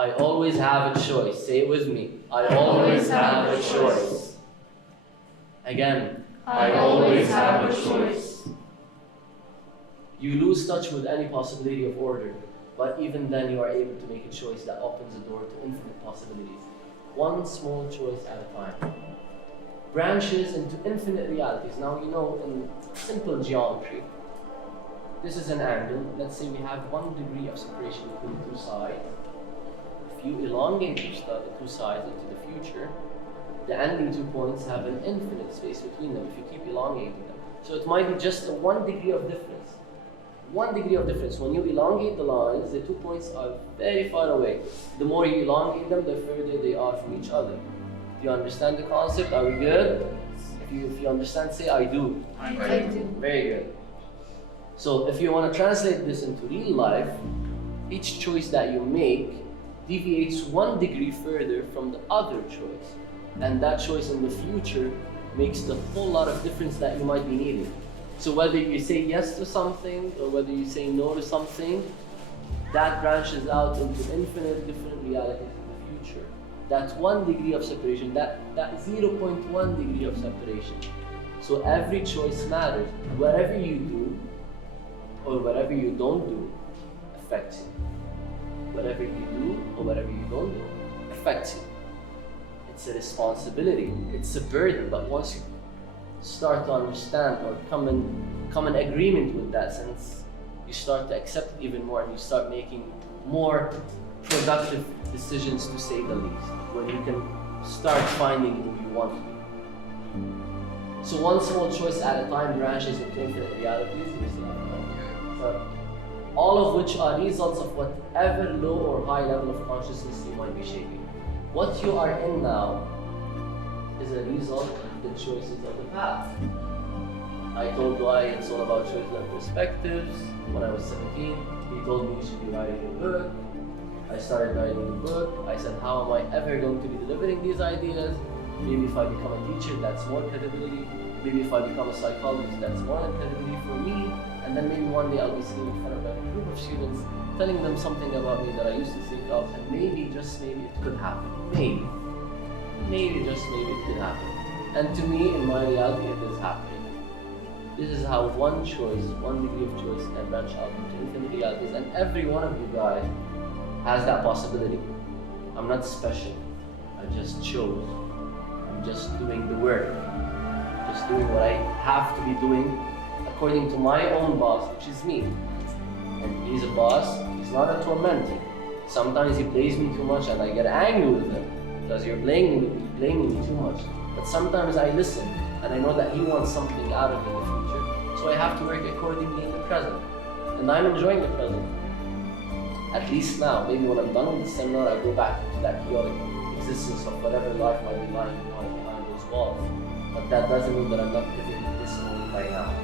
I always have a choice. Say it with me. I always have a choice. Again. I always have a choice. You lose touch with any possibility of order, but even then you are able to make a choice that opens the door to infinite possibilities. One small choice at a time. Branches into infinite realities. Now you know in simple geometry, this is an angle. Let's say we have 1 degree of separation between two sides. If you elongate the two sides into the future, the ending 2 points have an infinite space between them if you keep elongating them. So it might be just a 1 degree of difference. 1 degree of difference. When you elongate the lines, the 2 points are very far away. The more you elongate them, the further they are from each other. Do you understand the concept? Are we good? If you understand, say I do. I do. Very good. So if you want to translate this into real life, each choice that you make deviates 1 degree further from the other choice. And that choice in the future makes the whole lot of difference that you might be needing. So whether you say yes to something or whether you say no to something, that branches out into infinite different realities in the future. That's 1 degree of separation, that 0.1 degree of separation. So every choice matters. Whatever you do or whatever you don't do affects you. Whatever you do or whatever you don't do affects you. It's a responsibility, it's a burden, but once you start to understand or come in agreement with that sense, you start to accept it even more and you start making more productive decisions, to say the least, when you can start finding who you want to be. So one small choice at a time branches into infinite realities, all of which are results of whatever low or high level of consciousness you might be shaping. What you are in now is a result of the choices of the past. I told Dwight it's all about choices and perspectives. When I was 17, he told me you should be writing a book. I started writing a book. I said, how am I ever going to be delivering these ideas? Maybe if I become a teacher, that's more credibility. Maybe if I become a psychologist, that's more credibility for me. And then maybe one day I'll be sitting in front of a group of students telling them something about me that I used to think of, and maybe, just maybe, it could happen. Maybe. Maybe, just maybe, it could happen. And to me, in my reality, it is happening. This is how 1 choice, 1 degree of choice can branch out into infinite realities, and every one of you guys has that possibility. I'm not special. I just chose. I'm just doing the work. Just doing what I have to be doing according to my own boss, which is me. And he's a boss, he's not a tormentor. Sometimes he plays me too much and I get angry with him because you're blaming me too much. But sometimes I listen and I know that he wants something out of me in the future. So I have to work accordingly in the present. And I'm enjoying the present. At least now, maybe when I'm done with the seminar, I go back into that chaotic existence of whatever life might be lying behind those walls. But that doesn't mean that I'm not living this moment right now.